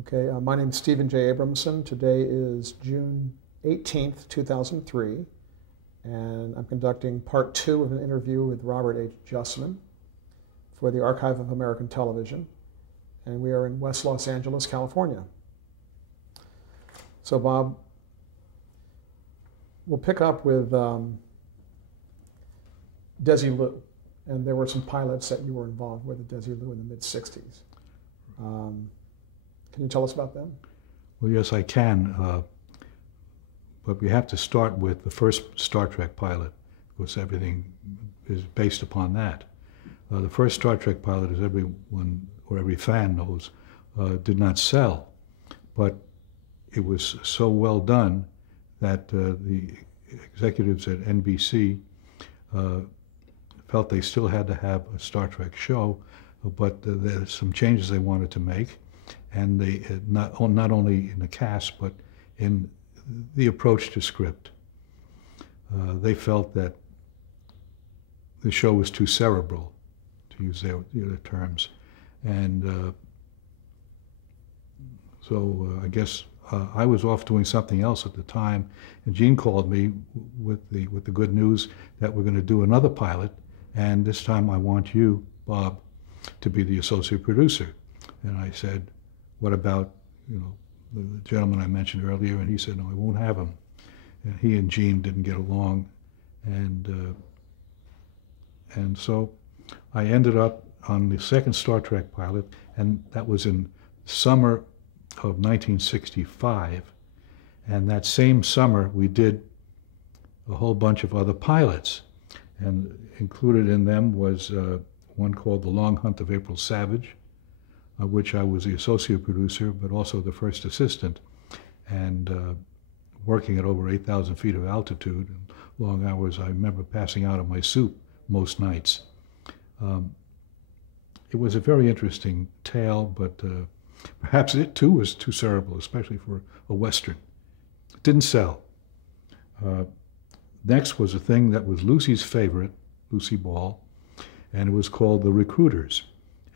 Okay, my name is Stephen J. Abramson. Today is June 18th, 2003, and I'm conducting part 2 of an interview with Robert H. Justman for the Archive of American Television, and we are in West Los Angeles, California. So, Bob, we'll pick up with Desilu, and there were some pilots that you were involved with at Desilu in the mid-'60s. Can you tell us about them? Well, yes, I can. But we have to start with the first Star Trek pilot, because everything is based upon that. The first Star Trek pilot, as everyone or every fan knows, did not sell. But it was so well done that the executives at NBC felt they still had to have a Star Trek show, but there's some changes they wanted to make. And they not only in the cast, but in the approach to script. They felt that the show was too cerebral, to use their terms. And so I guess I was off doing something else at the time, and Gene called me with the good news that we're going to do another pilot, and this time I want you, Bob, to be the associate producer. And I said, what about, the gentleman I mentioned earlier? And he said, no, I won't have him. And he and Gene didn't get along. And so I ended up on the second Star Trek pilot, and that was in summer of 1965. And that same summer, we did a whole bunch of other pilots. And included in them was one called The Long Hunt of April Savage, of which I was the associate producer, but also the first assistant, and working at over 8,000 feet of altitude and long hours. I remember passing out of my suit most nights. It was a very interesting tale, but perhaps it too was too cerebral, especially for a Western. It didn't sell. Next was a thing that was Lucy's favorite, Lucy Ball, and it was called The Recruiters.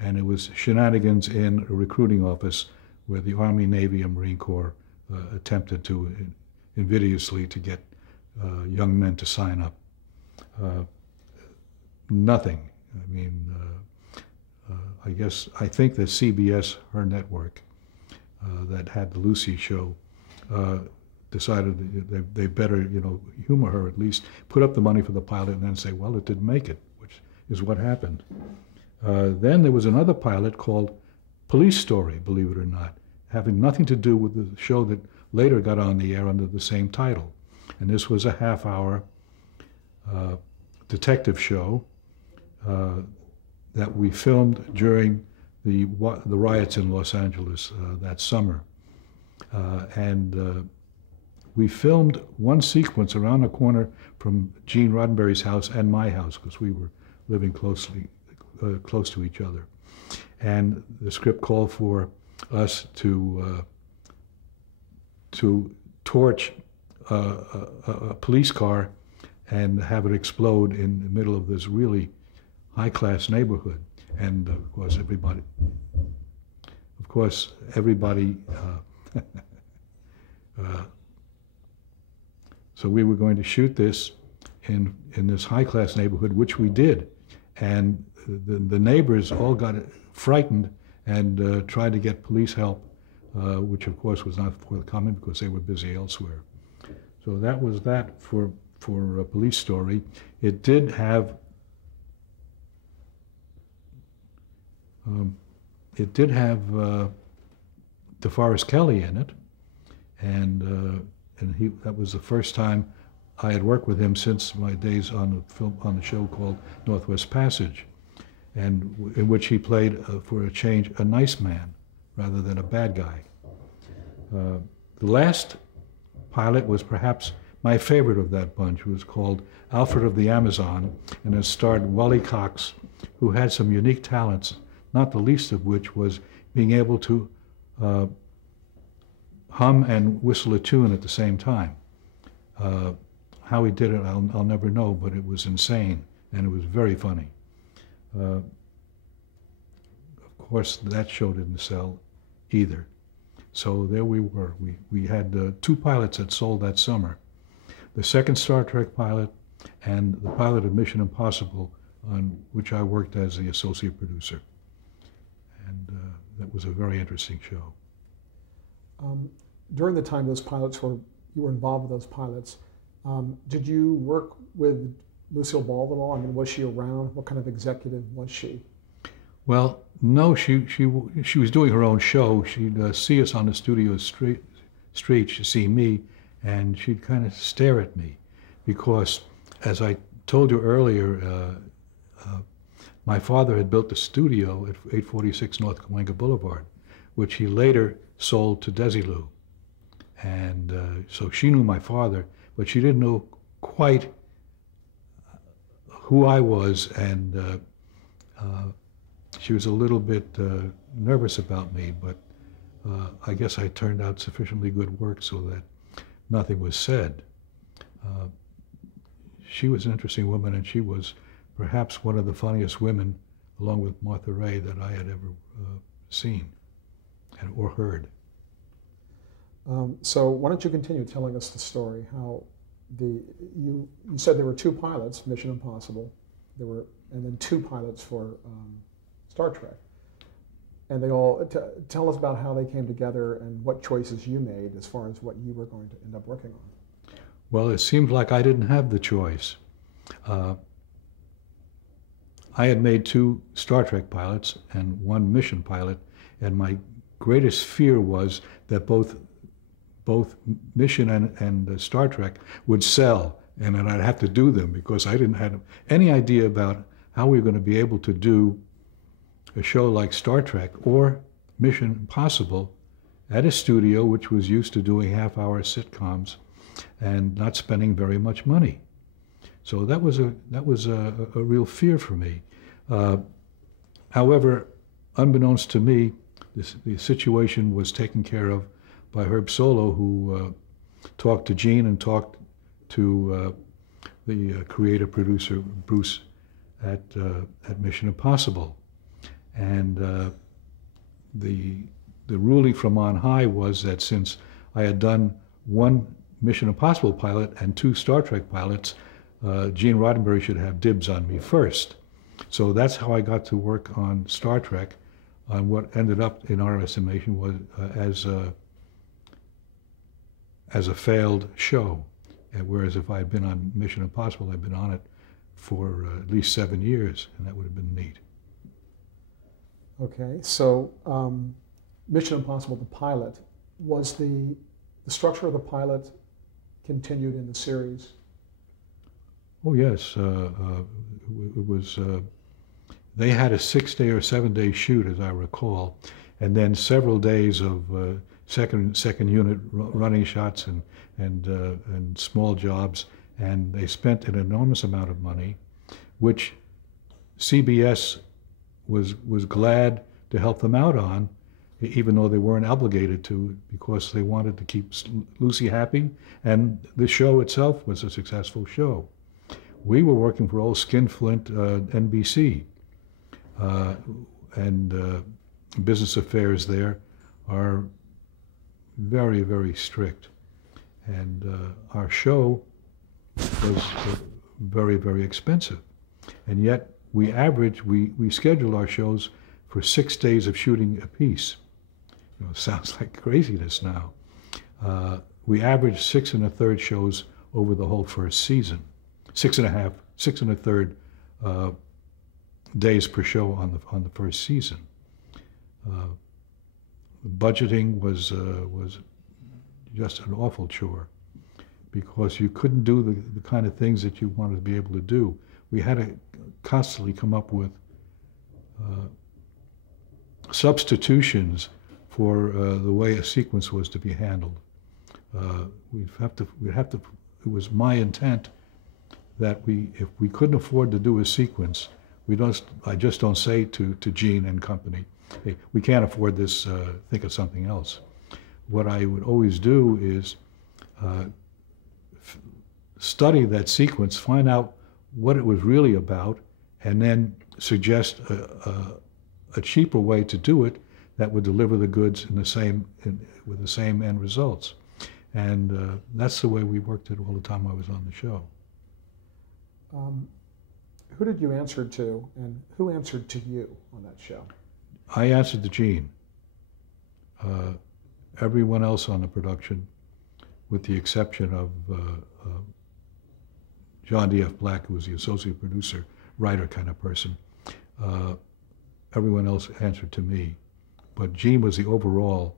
And it was shenanigans in a recruiting office where the Army, Navy, and Marine Corps attempted to invidiously to get young men to sign up. Nothing. I mean, I think that CBS, her network, that had the Lucy show, decided that they better, humor her at least, put up the money for the pilot, and then say, well, it didn't make it, which is what happened. Then there was another pilot called Police Story, believe it or not, having nothing to do with the show that later got on the air under the same title. And this was a half-hour detective show that we filmed during the riots in Los Angeles that summer. We filmed one sequence around the corner from Gene Roddenberry's house and my house, because we were living close to each other. And the script called for us to torch a police car and have it explode in the middle of this really high-class neighborhood. And of course everybody so we were going to shoot this in this high-class neighborhood, which we did. And the neighbors all got frightened and tried to get police help, which of course was not forthcoming because they were busy elsewhere. So that was that for a Police Story. It did have DeForest Kelley in it, and that was the first time I had worked with him since my days on the show called Northwest Passage, and in which he played, for a change, a nice man rather than a bad guy. The last pilot was perhaps my favorite of that bunch. It was called Alfred of the Amazon, and it starred Wally Cox, who had some unique talents, not the least of which was being able to hum and whistle a tune at the same time. How he did it, I'll never know, but it was insane, and it was very funny. Of course, that show didn't sell either. So there we were. We had 2 pilots that sold that summer. The second Star Trek pilot and the pilot of Mission Impossible, on which I worked as the associate producer. And that was a very interesting show. During the time you were involved with those pilots, did you work with Lucille Ball at all? I mean, was she around? What kind of executive was she? Well, no, she was doing her own show. She'd see us on the studio street, she'd see me, and she'd kind of stare at me, because, as I told you earlier, my father had built a studio at 846 North Cahuenga Boulevard, which he later sold to Desilu. And so she knew my father, but she didn't know quite who I was, and she was a little bit nervous about me, but I guess I turned out sufficiently good work so that nothing was said. She was an interesting woman, and she was perhaps one of the funniest women, along with Martha Ray, that I had ever seen or heard. So why don't you continue telling us the story? How you said there were 2 pilots, Mission Impossible, and then 2 pilots for Star Trek, and they all tell us about how they came together and what choices you made as far as what you were going to end up working on. Well, it seemed like I didn't have the choice. I had made 2 Star Trek pilots and 1 mission pilot, and my greatest fear was that both Mission and Star Trek would sell, and then I'd have to do them, because I didn't have any idea about how we were going to be able to do a show like Star Trek or Mission Impossible at a studio which was used to doing half-hour sitcoms and not spending very much money. So that was a real fear for me. However, unbeknownst to me, the situation was taken care of by Herb Solow, who talked to Gene and talked to the creative producer Bruce at Mission Impossible. And the ruling from on high was that since I had done 1 Mission Impossible pilot and 2 Star Trek pilots, Gene Roddenberry should have dibs on me first. So that's how I got to work on Star Trek, on what ended up, in our estimation, was as a failed show. And whereas if I had been on Mission Impossible, I'd been on it for at least 7 years, and that would have been neat. Okay, so Mission Impossible, the pilot, was the structure of the pilot continued in the series? Oh yes, it was. They had a 6-day or 7-day shoot, as I recall, and then several days of second unit running shots and small jobs, and they spent an enormous amount of money, which CBS was glad to help them out on, even though they weren't obligated to, because they wanted to keep Lucy happy, and the show itself was a successful show. We were working for old Skinflint NBC, and business affairs there are very, very strict. And our show was very, very expensive. And yet we scheduled our shows for 6 days of shooting apiece. You know, it sounds like craziness now. We averaged 6 1/3 shows over the whole first season. 6 1/3 days per show on the first season. Budgeting was just an awful chore, because you couldn't do the kind of things that you wanted to be able to do. We had to constantly come up with substitutions for the way a sequence was to be handled. It was my intent that if we couldn't afford to do a sequence, I just don't say to Gene and company, hey, we can't afford this, think of something else. What I would always do is study that sequence, find out what it was really about, and then suggest a cheaper way to do it that would deliver the goods in the same, with the same end results. And that's the way we worked it all the time I was on the show. Who did you answer to, and who answered to you on that show? I answered to Gene. Everyone else on the production, with the exception of John D.F. Black, who was the associate producer, writer kind of person, everyone else answered to me. But Gene was the overall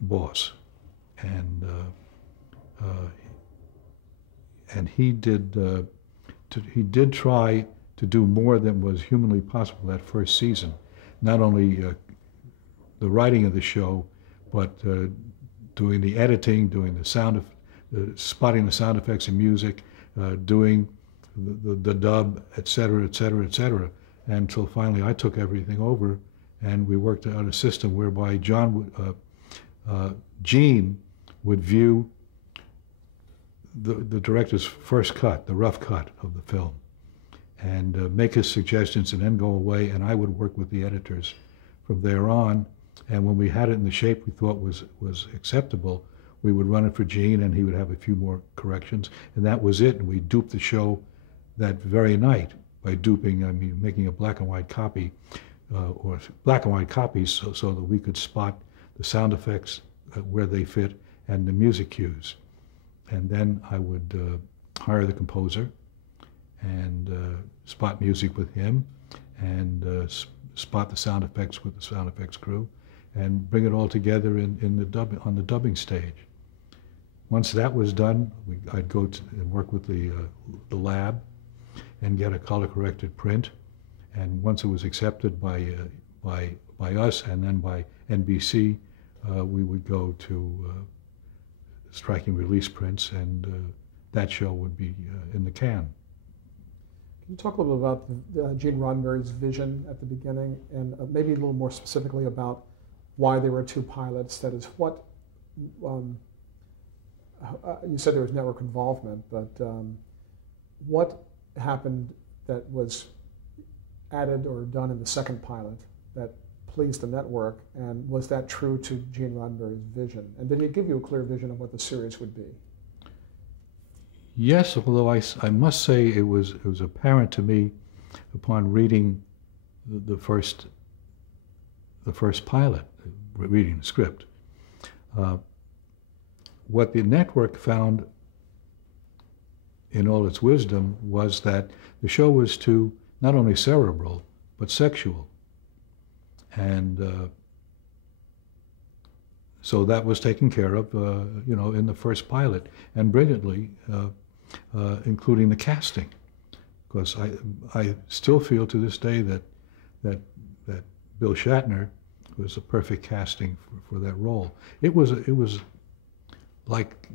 boss, and he did try to do more than was humanly possible that first season. Not only the writing of the show, but doing the editing, doing the spotting the sound effects and music, doing the dub, et cetera, et cetera, et cetera. Until finally I took everything over, and we worked out a system whereby Gene would view the director's first cut, the rough cut of the film, and make his suggestions and then go away, and I would work with the editors from there on. And when we had it in the shape we thought was acceptable, we would run it for Gene, and he would have a few more corrections, and that was it. And we duped the show that very night by duping, I mean, making a black and white copy, or black and white copies, so that we could spot the sound effects where they fit and the music cues. And then I would hire the composer and spot music with him, and spot the sound effects with the sound effects crew, and bring it all together on the dubbing stage. Once that was done, I'd go and work with the lab and get a color-corrected print. And once it was accepted by us and then by NBC, we would go to striking release prints, and that show would be in the can. Can you talk a little bit about Gene Roddenberry's vision at the beginning, and maybe a little more specifically about why there were two pilots? That is, what you said there was network involvement, but what happened that was added or done in the second pilot that pleased the network, and was that true to Gene Roddenberry's vision? And did he give you a clear vision of what the series would be? Yes, although I must say it was apparent to me upon reading the first pilot, reading the script. What the network found in all its wisdom was that the show was too not only cerebral but sexual, and so that was taken care of, in the first pilot, and brilliantly, including the casting, because I still feel to this day that Bill Shatner was a perfect casting for that role. It was like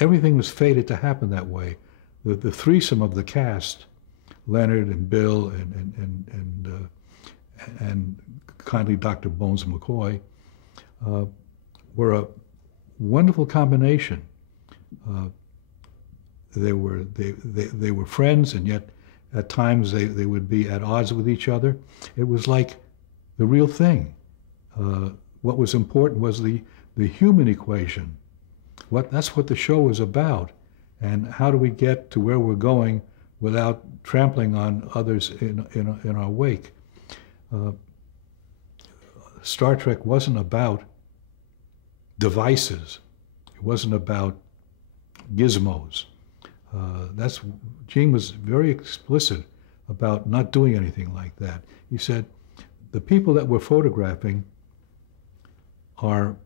everything was fated to happen that way. The threesome of the cast, Leonard and Bill and kindly Dr. Bones McCoy, were a wonderful combination. They were friends, and yet at times they would be at odds with each other. It was like the real thing. What was important was the human equation. That's what the show was about, and how do we get to where we're going without trampling on others in our wake. Star Trek wasn't about devices. It wasn't about gizmos. Gene was very explicit about not doing anything like that. He said, the people that we're photographing are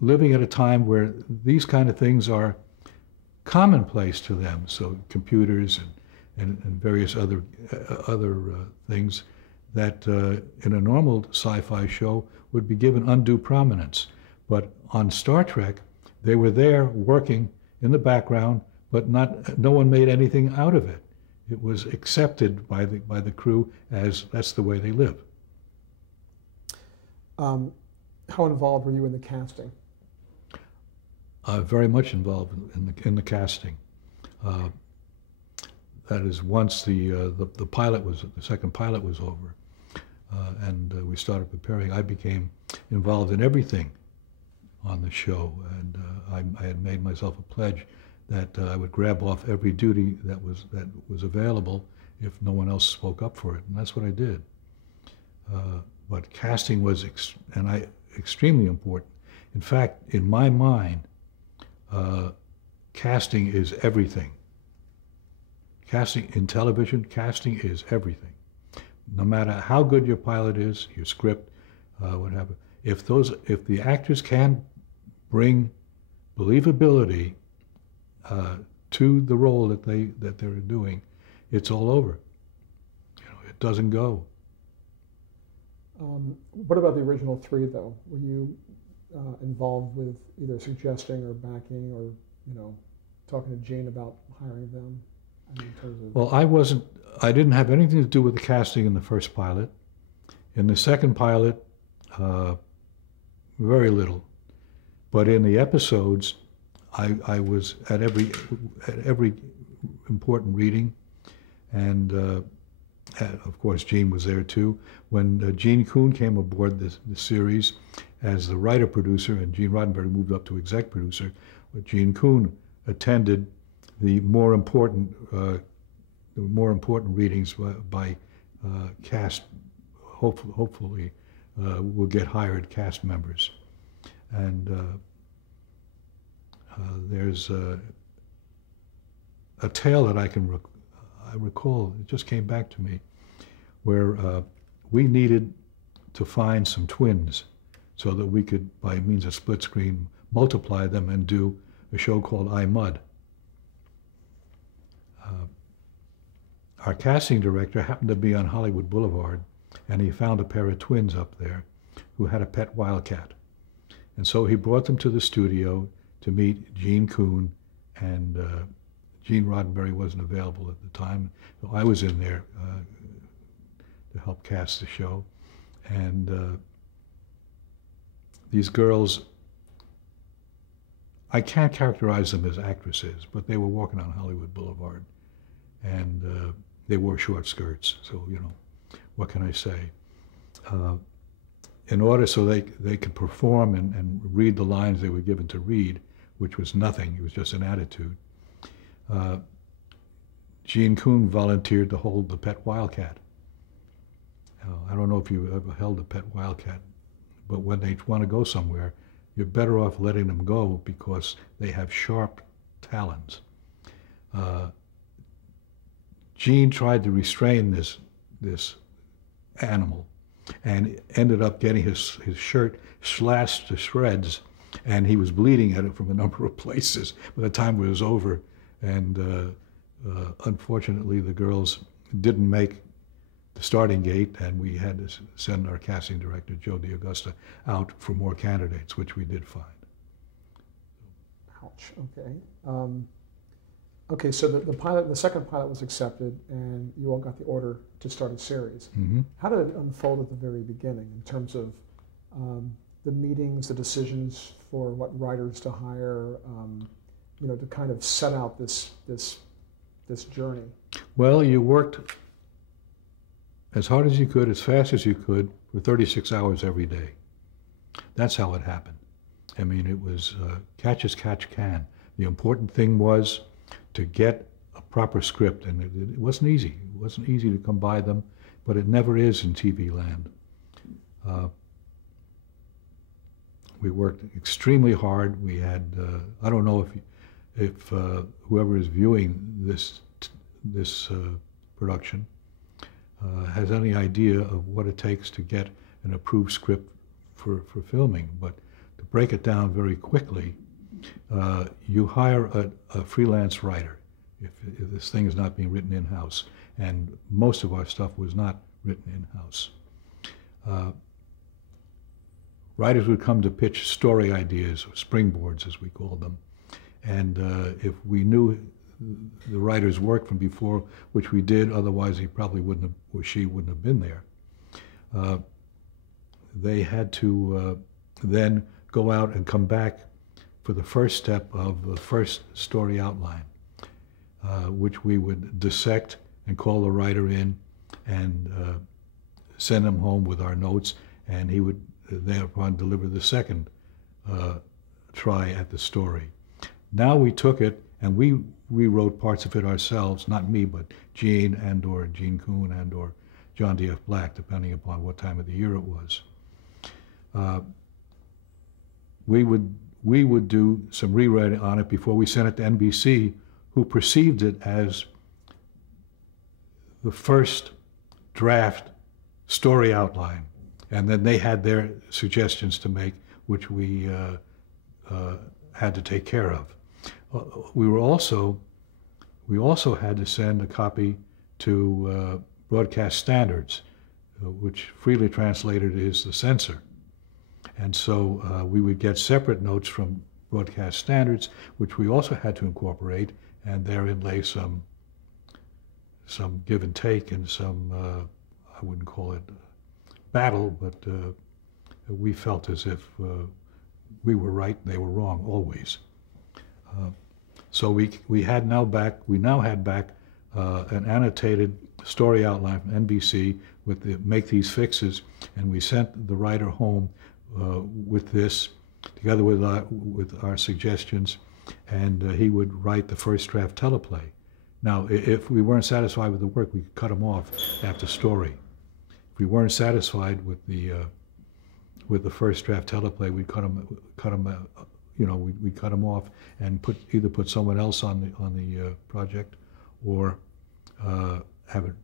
living at a time where these kind of things are commonplace to them. So computers and various other things that in a normal sci-fi show would be given undue prominence. But on Star Trek, they were there working in the background, but no one made anything out of it. It was accepted by the crew as that's the way they live. How involved were you in the casting? Very much involved in the casting. that is, once the second pilot was over, and we started preparing, I became involved in everything on the show, and I had made myself a pledge that I would grab off every duty that was available if no one else spoke up for it, and that's what I did. But casting was extremely important. In fact, in my mind, casting is everything. Casting in television, casting is everything. No matter how good your pilot is, your script, whatever, if the actors can bring believability to the role that they're doing, it's all over. It doesn't go. What about the original three, though? Were you involved with either suggesting or backing, or talking to Gene about hiring them? In terms of... Well, I didn't have anything to do with the casting in the first pilot. In the second pilot, very little. But in the episodes, I was at every important reading, and of course Gene was there too. When Gene Kuhn came aboard the series as the writer-producer, and Gene Roddenberry moved up to exec producer, Gene Kuhn attended the more important readings by cast. Hopefully, will get hired cast members, and there's a tale that I recall. It just came back to me, where we needed to find some twins so that we could, by means of split screen, multiply them and do a show called I, Mud. Our casting director happened to be on Hollywood Boulevard, and he found a pair of twins up there who had a pet wildcat. And so he brought them to the studio to meet Gene Kuhn, and Gene Roddenberry wasn't available at the time. So I was in there to help cast the show. And these girls, I can't characterize them as actresses, but they were walking on Hollywood Boulevard, and they wore short skirts. So, what can I say? In order so they could perform and read the lines they were given to read, which was nothing, it was just an attitude, Gene Kuhn volunteered to hold the pet wildcat. I don't know if you ever held a pet wildcat, but when they want to go somewhere, you're better off letting them go because they have sharp talons. Gene tried to restrain this animal and ended up getting his shirt slashed to shreds, and he was bleeding at it from a number of places by the time it was over. And unfortunately, the girls didn't make the starting gate, and we had to send our casting director, Joe DiAugusta, out for more candidates, which we did find. Ouch, okay. Okay, so the second pilot was accepted, and you all got the order to start a series. Mm-hmm. How did it unfold at the very beginning in terms of the meetings, the decisions for what writers to hire, to kind of set out this journey? Well, you worked as hard as you could, as fast as you could, for 36 hours every day. That's how it happened. I mean, it was catch as catch can. The important thing was to get a proper script, and it wasn't easy. It wasn't easy to come by them, but it never is in TV land. We worked extremely hard. We had, I don't know if whoever is viewing this production has any idea of what it takes to get an approved script for filming, but to break it down very quickly, you hire a freelance writer if this thing is not being written in-house, and most of our stuff was not written in-house. Writers would come to pitch story ideas, or springboards as we called them, and if we knew the writer's work from before, which we did, otherwise he probably wouldn't have, or she wouldn't have been there, they had to then go out and come back for the first step of the first story outline. which we would dissect and call the writer in and send him home with our notes, and he would thereupon deliver the second try at the story. Now we took it and we rewrote parts of it ourselves, not me, but Gene and/or Gene Kuhn and/or John D.F. Black, depending upon what time of the year it was. We would do some rewriting on it before we sent it to NBC, who perceived it as the first draft story outline. And then they had their suggestions to make, which we had to take care of. We also had to send a copy to Broadcast Standards, which freely translated is the censor. And so we would get separate notes from Broadcast Standards, which we also had to incorporate, and therein lay some give and take and some, I wouldn't call it battle, but we felt as if we were right, they were wrong, always. So we now had back an annotated story outline from NBC with make these fixes, and we sent the writer home with this, together with our suggestions, and he would write the first draft teleplay. Now, if we weren't satisfied with the work, we could cut him off after story. If we weren't satisfied with the first draft teleplay, we'd cut him we'd cut him off and either put someone else on the project, or have it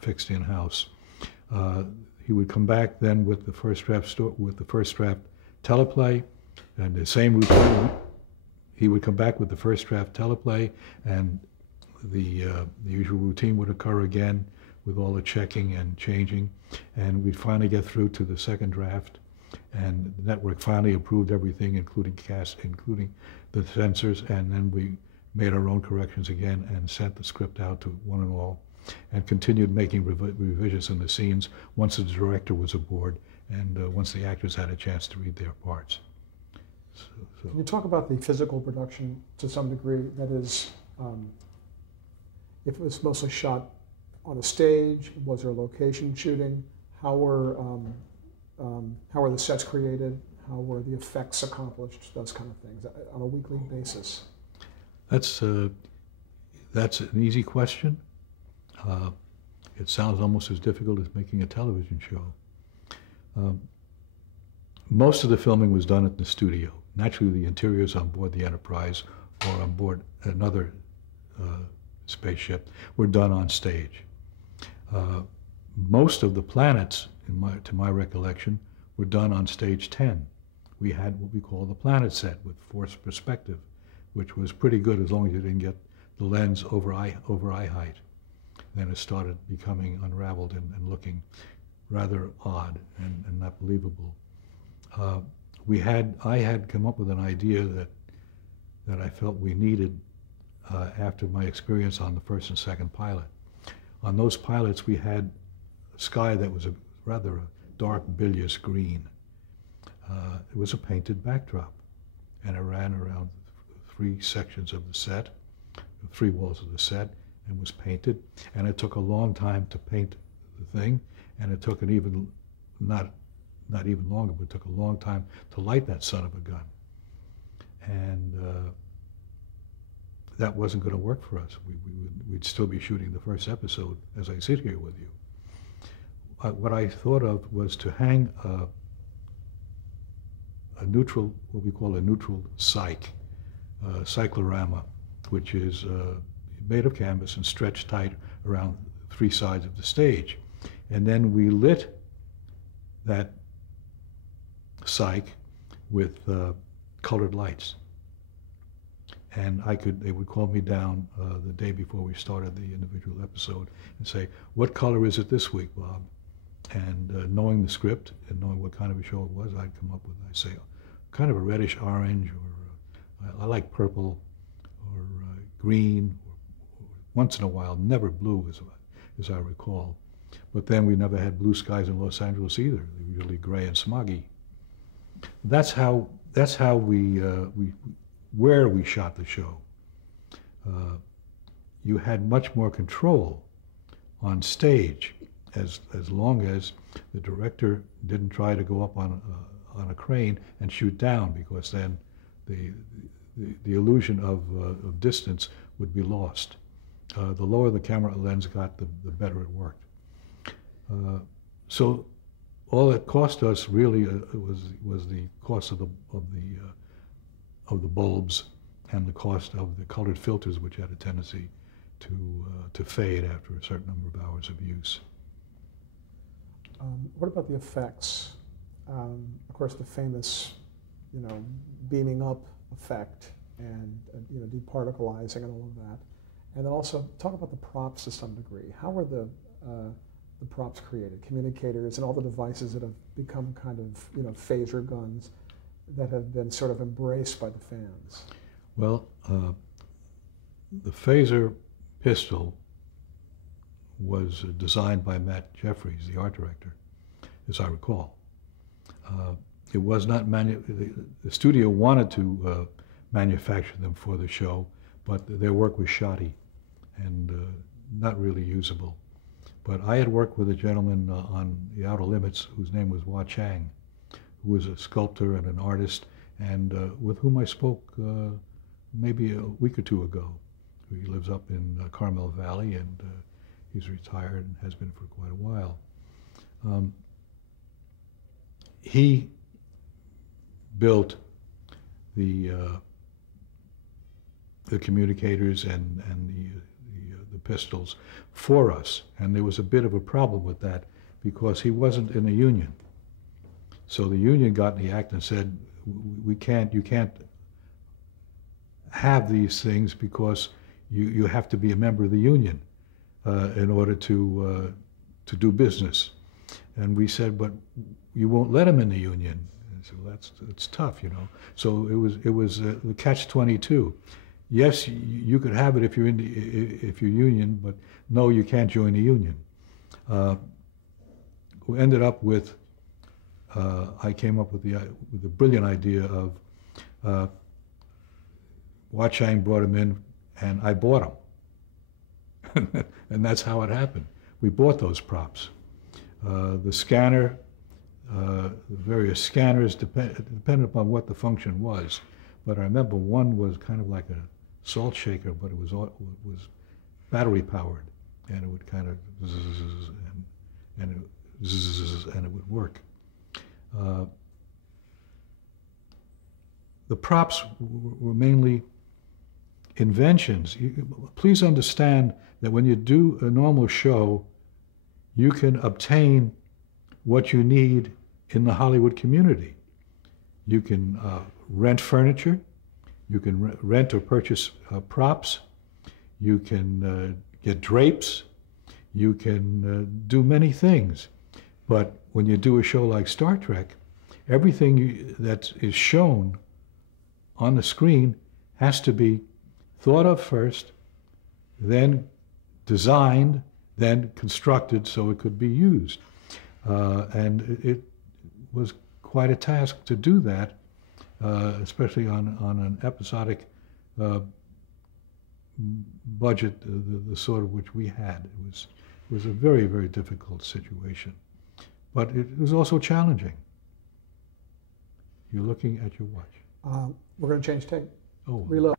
fixed in house. He would come back then with the first draft teleplay, and the same routine. He would come back with the first draft teleplay, and the usual routine would occur again with all the checking and changing, and we'd finally get through to the second draft, and the network finally approved everything, including the censors, and then we made our own corrections again and sent the script out to one and all, and continued making revisions in the scenes once the director was aboard and once the actors had a chance to read their parts. Can you talk about the physical production to some degree? That is, if it was mostly shot on a stage, was there location shooting? How were the sets created? How were the effects accomplished? Those kind of things on a weekly basis. That's an easy question. It sounds almost as difficult as making a television show. Most of the filming was done at the studio. Naturally, the interiors on board the Enterprise or on board another spaceship were done on stage. Most of the planets, to my recollection, were done on stage 10. We had what we call the planet set with forced perspective, which was pretty good as long as you didn't get the lens over eye height. Then it started becoming unraveled and looking rather odd and not believable. I had come up with an idea that I felt we needed after my experience on the first and second pilot. On those pilots, we had a sky that was rather a dark bilious green. It was a painted backdrop, and it ran around 3 sections of the set, 3 walls of the set, and was painted. And it took a long time to paint the thing, and it took not even longer, but it took a long time to light that son of a gun. And that wasn't going to work for us. We'd still be shooting the first episode as I sit here with you. What I thought of was to hang a neutral, what we call a neutral cyclorama, which is made of canvas and stretched tight around 3 sides of the stage. And then we lit that cyc with colored lights. And they would call me down the day before we started the individual episode and say, "What color is it this week, Bob?" And knowing the script and knowing what kind of a show it was, I'd come up with, I'd say, kind of a reddish orange, or I like purple, or green, or once in a while, never blue, as I recall. But then we never had blue skies in Los Angeles either. They were usually gray and smoggy. That's how where we shot the show. you had much more control on stage, as long as the director didn't try to go up on a crane and shoot down, because then the illusion of distance would be lost. The lower the camera lens got, the better it worked. So all it cost us really was the cost of the bulbs and the cost of the colored filters, which had a tendency to fade after a certain number of hours of use. What about the effects? Of course, the famous, beaming up effect and departicleizing and all of that. And then also talk about the props to some degree. How were the props created? Communicators and all the devices that have become kind of phaser guns that have been sort of embraced by the fans. Well, the phaser pistol was designed by Matt Jeffries, the art director, as I recall. It was not the studio wanted to manufacture them for the show, but their work was shoddy and not really usable. But I had worked with a gentleman on The Outer Limits whose name was Hua Chang, who was a sculptor and an artist, and with whom I spoke maybe a week or two ago. He lives up in Carmel Valley, and he's retired and has been for quite a while. He built the communicators and the pistols for us, and there was a bit of a problem with that because he wasn't in a union. So the union got in the act and said, you can't have these things because you have to be a member of the union in order to do business. And we said, but you won't let him in the union. And so that's tough, So it was the catch-22. Yes, you could have it if you're if you're union, but no, you can't join the union. We ended up with. I came up with the brilliant idea of. Hua Chang brought him in, and I bought him, and that's how it happened. We bought those props. The scanner, the various scanners, depended upon what the function was. But I remember one was kind of like a salt shaker, but it was battery powered, and it would kind of zzz, and it would work. The props were mainly inventions. Please understand that when you do a normal show, you can obtain what you need in the Hollywood community. You can rent furniture, you can rent or purchase props, you can get drapes, you can do many things. But when you do a show like Star Trek, everything that is shown on the screen has to be thought of first, then designed, then constructed so it could be used. And it was quite a task to do that, especially on an episodic budget, the sort of which we had. It was a very, very difficult situation. But it was also challenging. You're looking at your watch. We're going to change tape. Oh. Reload.